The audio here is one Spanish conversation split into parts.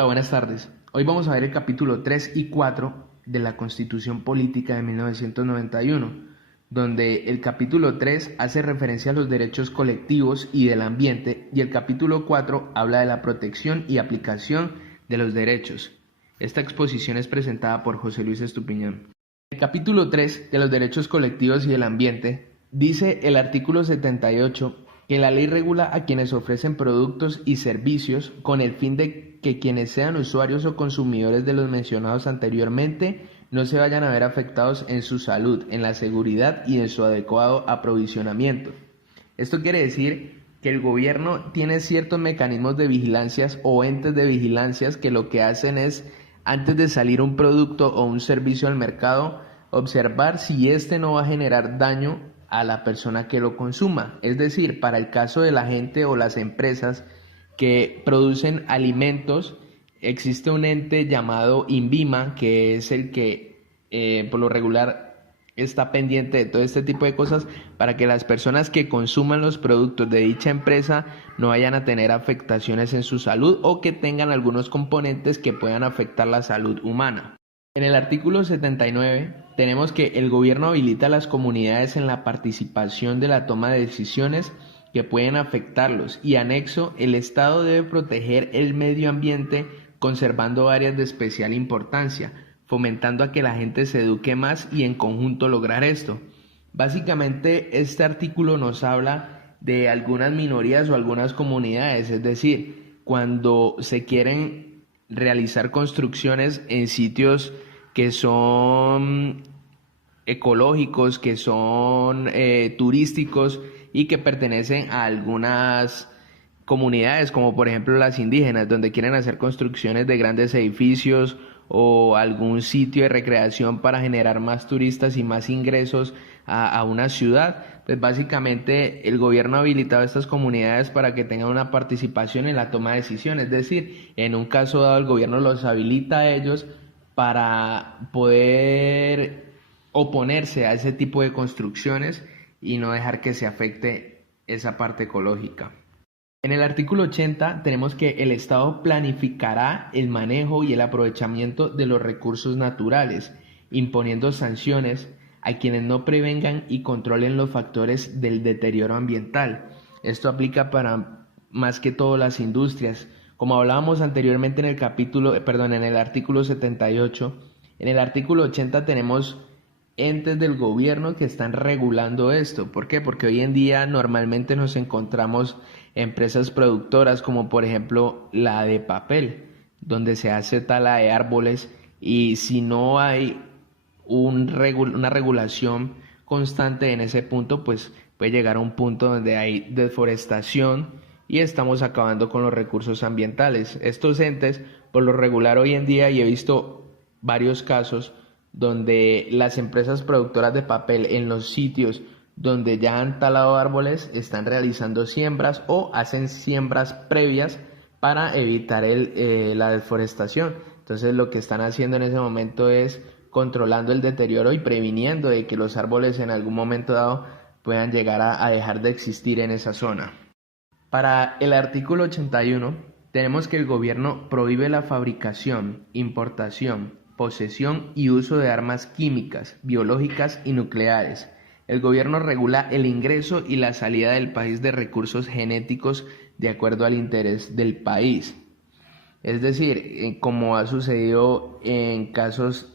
Hola, buenas tardes. Hoy vamos a ver el capítulo 3 y 4 de la Constitución Política de 1991, donde el capítulo 3 hace referencia a los derechos colectivos y del ambiente y el capítulo 4 habla de la protección y aplicación de los derechos. Esta exposición es presentada por José Luis Estupiñán. El capítulo 3 de los derechos colectivos y del ambiente dice el artículo 78 que la ley regula a quienes ofrecen productos y servicios con el fin de que quienes sean usuarios o consumidores de los mencionados anteriormente no se vayan a ver afectados en su salud, en la seguridad y en su adecuado aprovisionamiento. Esto quiere decir que el gobierno tiene ciertos mecanismos de vigilancias o entes de vigilancias que lo que hacen es, antes de salir un producto o un servicio al mercado, observar si éste no va a generar daño a la persona que lo consuma. Es decir, para el caso de la gente o las empresas que producen alimentos, existe un ente llamado INVIMA, que es el que por lo regular está pendiente de todo este tipo de cosas para que las personas que consuman los productos de dicha empresa no vayan a tener afectaciones en su salud o que tengan algunos componentes que puedan afectar la salud humana. En el artículo 79 tenemos que el gobierno habilita a las comunidades en la participación de la toma de decisiones que pueden afectarlos y anexo, el Estado debe proteger el medio ambiente conservando áreas de especial importancia, fomentando a que la gente se eduque más y en conjunto lograr esto. Básicamente este artículo nos habla de algunas minorías o algunas comunidades, es decir, cuando se quieren realizar construcciones en sitios que son ecológicos, que son turísticos y que pertenecen a algunas comunidades, como por ejemplo las indígenas, donde quieren hacer construcciones de grandes edificios o algún sitio de recreación para generar más turistas y más ingresos a una ciudad. Pues básicamente el gobierno ha habilitado a estas comunidades para que tengan una participación en la toma de decisiones, es decir, en un caso dado el gobierno los habilita a ellos para poder oponerse a ese tipo de construcciones y no dejar que se afecte esa parte ecológica. En el artículo 80 tenemos que el Estado planificará el manejo y el aprovechamiento de los recursos naturales, imponiendo sanciones a quienes no prevengan y controlen los factores del deterioro ambiental. Esto aplica para más que todo las industrias. Como hablábamos anteriormente en el artículo 78, en el artículo 80 tenemos entes del gobierno que están regulando esto. ¿Por qué? Porque hoy en día normalmente nos encontramos empresas productoras como por ejemplo la de papel, donde se hace tala de árboles y si no hay una regulación constante en ese punto, pues puede llegar a un punto donde hay deforestación y estamos acabando con los recursos ambientales. Estos entes, por lo regular hoy en día, y he visto varios casos donde las empresas productoras de papel en los sitios donde ya han talado árboles están realizando siembras o hacen siembras previas para evitar la deforestación. Entonces lo que están haciendo en ese momento es controlando el deterioro y previniendo de que los árboles en algún momento dado puedan llegar a dejar de existir en esa zona. Para el artículo 81 tenemos que el gobierno prohíbe la fabricación, importación, posesión y uso de armas químicas, biológicas y nucleares. El gobierno regula el ingreso y la salida del país de recursos genéticos de acuerdo al interés del país. Es decir, como ha sucedido en casos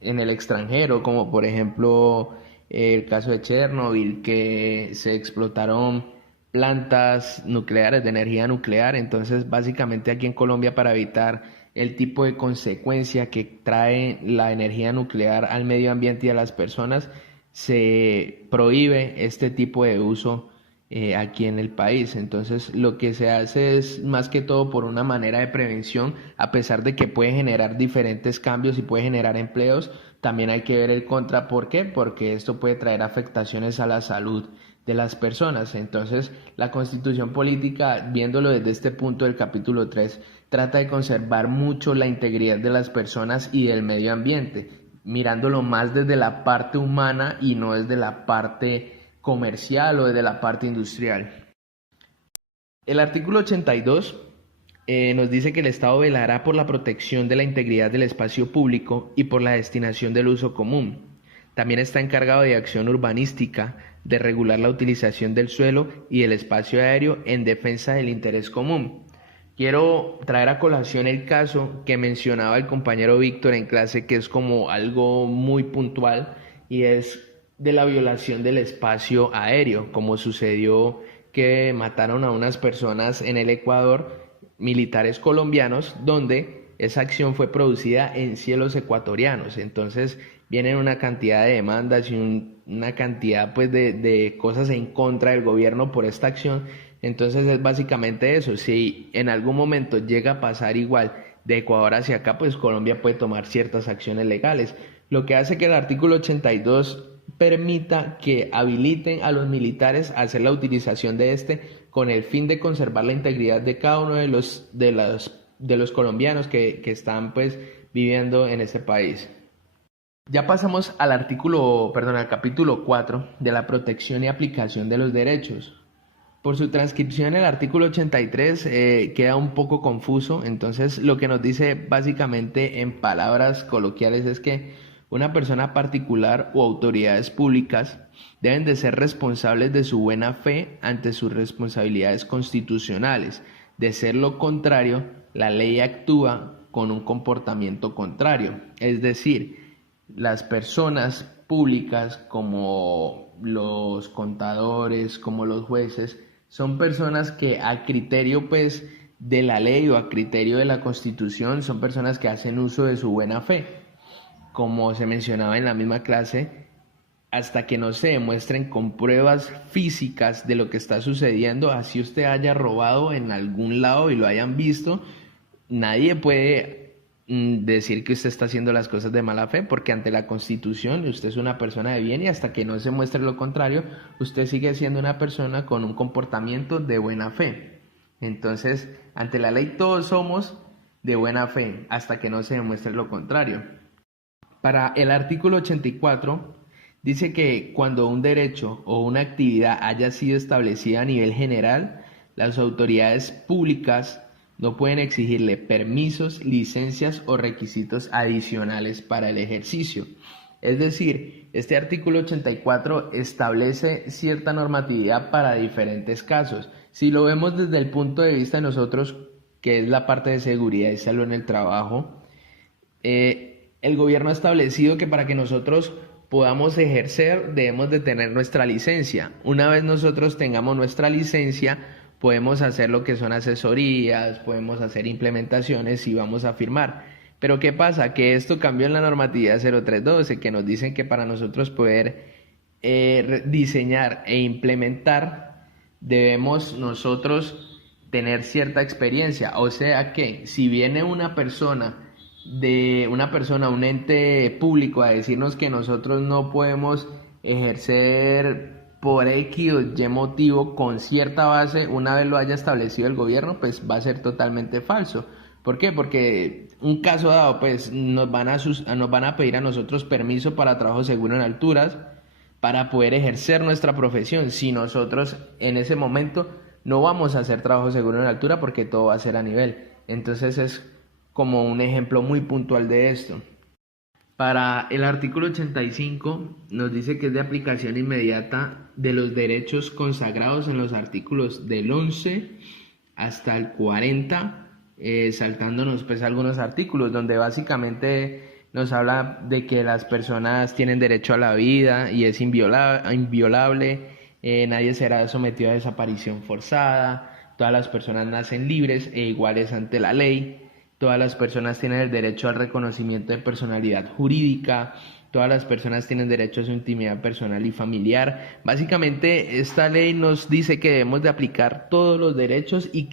en el extranjero, como por ejemplo el caso de Chernobyl, que se explotaron plantas nucleares de energía nuclear. Entonces básicamente aquí en Colombia, para evitar el tipo de consecuencia que trae la energía nuclear al medio ambiente y a las personas, se prohíbe este tipo de uso aquí en el país. Entonces lo que se hace es más que todo por una manera de prevención, a pesar de que puede generar diferentes cambios y puede generar empleos, también hay que ver el contra. ¿Por qué? Porque esto puede traer afectaciones a la salud de las personas. Entonces la Constitución Política, viéndolo desde este punto del capítulo 3, trata de conservar mucho la integridad de las personas y del medio ambiente, mirándolo más desde la parte humana y no desde la parte comercial o desde la parte industrial. El artículo 82 nos dice que el Estado velará por la protección de la integridad del espacio público y por la destinación del uso común. También está encargado de acción urbanística, de regular la utilización del suelo y del espacio aéreo en defensa del interés común. Quiero traer a colación el caso que mencionaba el compañero Víctor en clase, que es como algo muy puntual, y es de la violación del espacio aéreo, como sucedió que mataron a unas personas en el Ecuador, militares colombianos, donde esa acción fue producida en cielos ecuatorianos. Entonces vienen una cantidad de demandas y una cantidad pues de cosas en contra del gobierno por esta acción. Entonces es básicamente eso. Si en algún momento llega a pasar igual de Ecuador hacia acá, pues Colombia puede tomar ciertas acciones legales, lo que hace que el artículo 82 permita que habiliten a los militares a hacer la utilización de este con el fin de conservar la integridad de cada uno de los colombianos que están pues viviendo en este país. Ya pasamos al capítulo 4 de la protección y aplicación de los derechos. Por su transcripción, el artículo 83 queda un poco confuso, entonces lo que nos dice básicamente en palabras coloquiales es que una persona particular o autoridades públicas deben de ser responsables de su buena fe ante sus responsabilidades constitucionales. De ser lo contrario, la ley actúa con un comportamiento contrario. Es decir, las personas públicas como los contadores, como los jueces, son personas que a criterio pues de la ley o a criterio de la Constitución son personas que hacen uso de su buena fe. Como se mencionaba en la misma clase, hasta que no se demuestren con pruebas físicas de lo que está sucediendo, así usted haya robado en algún lado y lo hayan visto, nadie puede decir que usted está haciendo las cosas de mala fe, porque ante la Constitución usted es una persona de bien y hasta que no se muestre lo contrario, usted sigue siendo una persona con un comportamiento de buena fe. Entonces, ante la ley todos somos de buena fe hasta que no se demuestre lo contrario. Para el artículo 84 dice que cuando un derecho o una actividad haya sido establecida a nivel general, las autoridades públicas no pueden exigirle permisos, licencias o requisitos adicionales para el ejercicio. Es decir, este artículo 84 establece cierta normatividad para diferentes casos. Si lo vemos desde el punto de vista de nosotros, que es la parte de seguridad y salud en el trabajo, el gobierno ha establecido que para que nosotros podamos ejercer debemos de tener nuestra licencia. Una vez nosotros tengamos nuestra licencia, podemos hacer lo que son asesorías, podemos hacer implementaciones y vamos a firmar. Pero ¿qué pasa? Que esto cambió en la normatividad 0312, que nos dicen que para nosotros poder diseñar e implementar debemos nosotros tener cierta experiencia. O sea que si viene un ente público a decirnos que nosotros no podemos ejercer por X o Y motivo con cierta base, una vez lo haya establecido el gobierno, pues va a ser totalmente falso. ¿Por qué? Porque un caso dado, pues nos van a pedir a nosotros permiso para trabajo seguro en alturas para poder ejercer nuestra profesión. Si nosotros en ese momento no vamos a hacer trabajo seguro en altura porque todo va a ser a nivel. Entonces es como un ejemplo muy puntual de esto. Para el artículo 85 nos dice que es de aplicación inmediata de los derechos consagrados en los artículos del 11 hasta el 40, saltándonos pues algunos artículos donde básicamente nos habla de que las personas tienen derecho a la vida y es inviolable, nadie será sometido a desaparición forzada, todas las personas nacen libres e iguales ante la ley. Todas las personas tienen el derecho al reconocimiento de personalidad jurídica, todas las personas tienen derecho a su intimidad personal y familiar. Básicamente, esta ley nos dice que debemos de aplicar todos los derechos y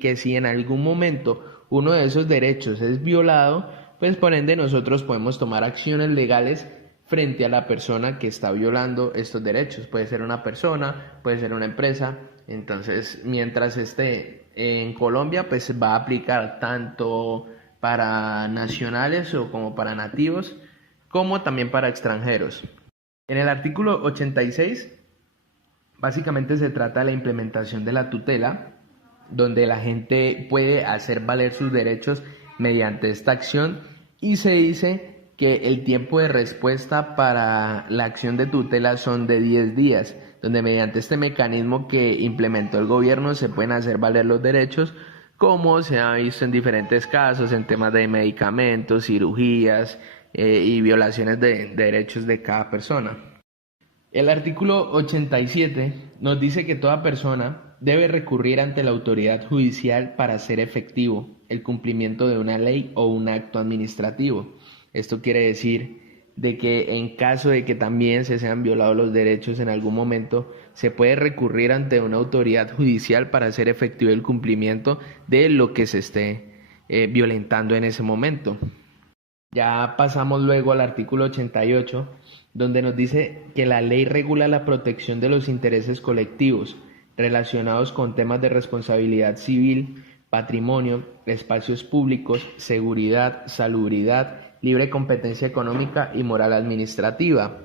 que si en algún momento uno de esos derechos es violado, pues por ende nosotros podemos tomar acciones legales frente a la persona que está violando estos derechos. Puede ser una persona, puede ser una empresa. Entonces, mientras esté en Colombia, pues va a aplicar tanto para nacionales o como para nativos, como también para extranjeros. En el artículo 86, básicamente se trata de la implementación de la tutela. donde la gente puede hacer valer sus derechos mediante esta acción, y se dice que el tiempo de respuesta para la acción de tutela son de 10 días, donde mediante este mecanismo que implementó el gobierno se pueden hacer valer los derechos, como se ha visto en diferentes casos en temas de medicamentos, cirugías y violaciones de derechos de cada persona. El artículo 87 nos dice que toda persona debe recurrir ante la autoridad judicial para hacer efectivo el cumplimiento de una ley o un acto administrativo. Esto quiere decir de que en caso de que también se sean violados los derechos en algún momento, se puede recurrir ante una autoridad judicial para hacer efectivo el cumplimiento de lo que se esté violentando en ese momento. Ya pasamos luego al artículo 88, donde nos dice que la ley regula la protección de los intereses colectivos relacionados con temas de responsabilidad civil, patrimonio, espacios públicos, seguridad, salubridad, libre competencia económica y moral administrativa.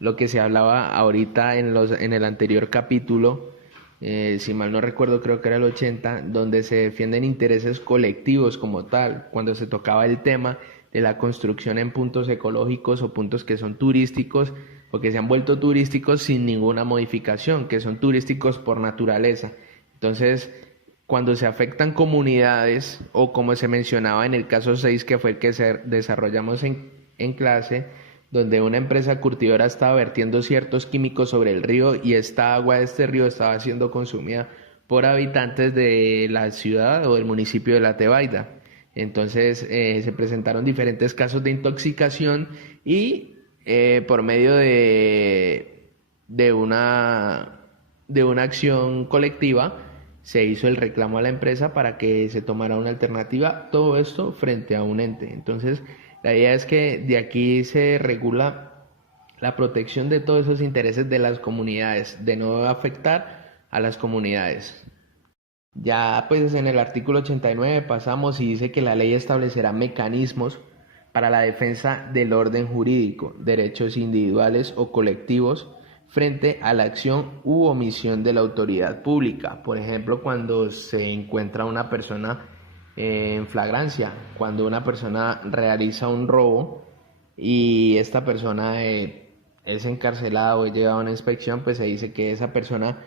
Lo que se hablaba ahorita en el anterior capítulo, si mal no recuerdo, creo que era el 80, donde se defienden intereses colectivos como tal, cuando se tocaba el tema de la construcción en puntos ecológicos o puntos que son turísticos o que se han vuelto turísticos sin ninguna modificación, que son turísticos por naturaleza. Entonces, cuando se afectan comunidades, o como se mencionaba en el caso 6, que fue el que desarrollamos en clase, donde una empresa curtidora estaba vertiendo ciertos químicos sobre el río y esta agua de este río estaba siendo consumida por habitantes de la ciudad o del municipio de La Tebaida. Entonces se presentaron diferentes casos de intoxicación y por medio de una acción colectiva se hizo el reclamo a la empresa para que se tomara una alternativa, todo esto frente a un ente. Entonces la idea es que de aquí se regula la protección de todos esos intereses de las comunidades, de no afectar a las comunidades. Ya pues en el artículo 89 pasamos y dice que la ley establecerá mecanismos para la defensa del orden jurídico, derechos individuales o colectivos frente a la acción u omisión de la autoridad pública. Por ejemplo, cuando se encuentra una persona en flagrancia, cuando una persona realiza un robo y esta persona es encarcelada o es llevada a una inspección, pues se dice que esa persona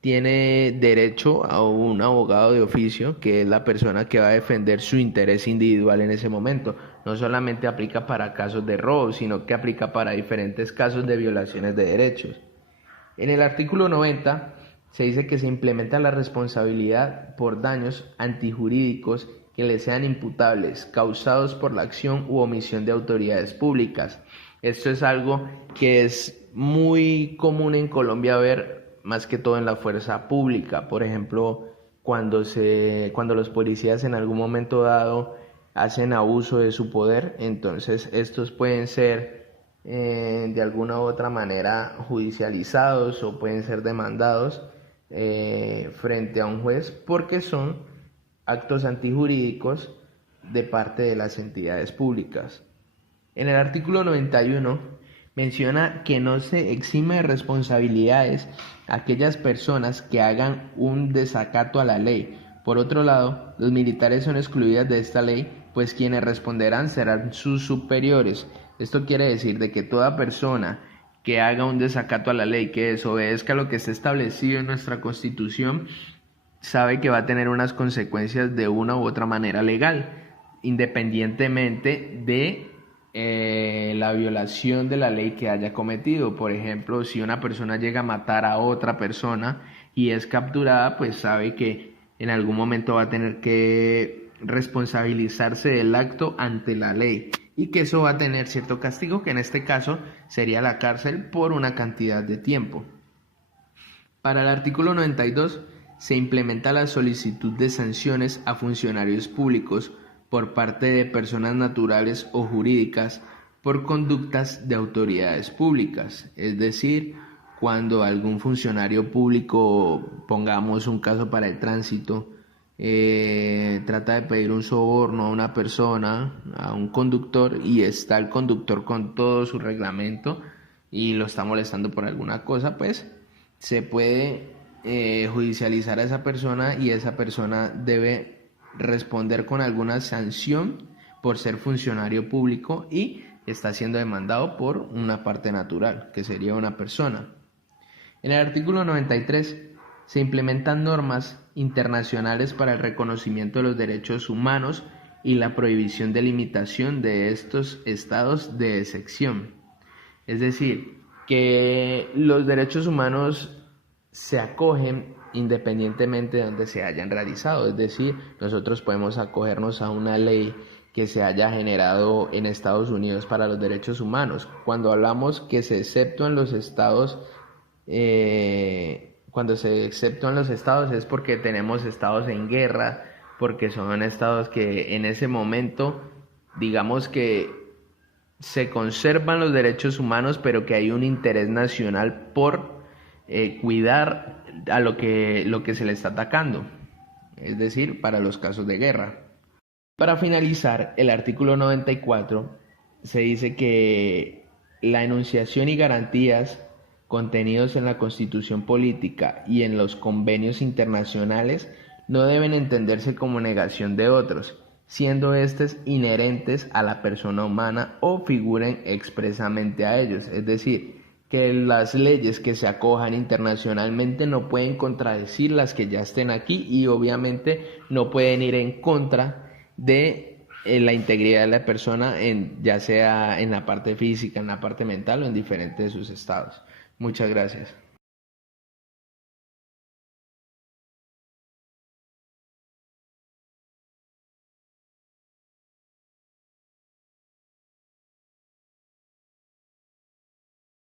tiene derecho a un abogado de oficio, que es la persona que va a defender su interés individual en ese momento. No solamente aplica para casos de robo, sino que aplica para diferentes casos de violaciones de derechos. En el artículo 90 se dice que se implementa la responsabilidad por daños antijurídicos que le sean imputables, causados por la acción u omisión de autoridades públicas. Esto es algo que es muy común en Colombia ver, más que todo en la fuerza pública. Por ejemplo, cuando los policías en algún momento dado hacen abuso de su poder, entonces estos pueden ser de alguna u otra manera judicializados o pueden ser demandados frente a un juez porque son actos antijurídicos de parte de las entidades públicas. En el artículo 91 menciona que no se exime de responsabilidades a aquellas personas que hagan un desacato a la ley. Por otro lado, los militares son excluidas de esta ley, pues quienes responderán serán sus superiores. Esto quiere decir de que toda persona que haga un desacato a la ley, que desobedezca lo que está establecido en nuestra Constitución, sabe que va a tener unas consecuencias de una u otra manera legal, independientemente de la violación de la ley que haya cometido. Por ejemplo, si una persona llega a matar a otra persona y es capturada, pues sabe que en algún momento va a tener que responsabilizarse del acto ante la ley y que eso va a tener cierto castigo, que en este caso sería la cárcel por una cantidad de tiempo. Para el artículo 92 se implementa la solicitud de sanciones a funcionarios públicos por parte de personas naturales o jurídicas por conductas de autoridades públicas, es decir, cuando algún funcionario público, pongamos un caso para el tránsito, trata de pedir un soborno a una persona, a un conductor, y está el conductor con todo su reglamento y lo está molestando por alguna cosa, pues se puede judicializar a esa persona y esa persona debe responder con alguna sanción por ser funcionario público y está siendo demandado por una parte natural, que sería una persona. En el artículo 93 se implementan normas internacionales para el reconocimiento de los derechos humanos y la prohibición de limitación de estos estados de excepción. Es decir, que los derechos humanos se acogen independientemente de donde se hayan realizado. Es decir, nosotros podemos acogernos a una ley que se haya generado en Estados Unidos para los derechos humanos. Cuando hablamos que se exceptúan los estados, cuando se exceptúan los estados es porque tenemos estados en guerra, porque son estados que en ese momento, digamos que se conservan los derechos humanos, pero que hay un interés nacional por cuidar a lo que se le está atacando, es decir, para los casos de guerra. Para finalizar, el artículo 94 se dice que la enunciación y garantías contenidos en la Constitución Política y en los convenios internacionales no deben entenderse como negación de otros, siendo éstos inherentes a la persona humana o figuren expresamente a ellos. Es decir, que las leyes que se acojan internacionalmente no pueden contradecir las que ya estén aquí y obviamente no pueden ir en contra de la integridad de la persona, ya sea en la parte física, en la parte mental o en diferentes de sus estados. Muchas gracias.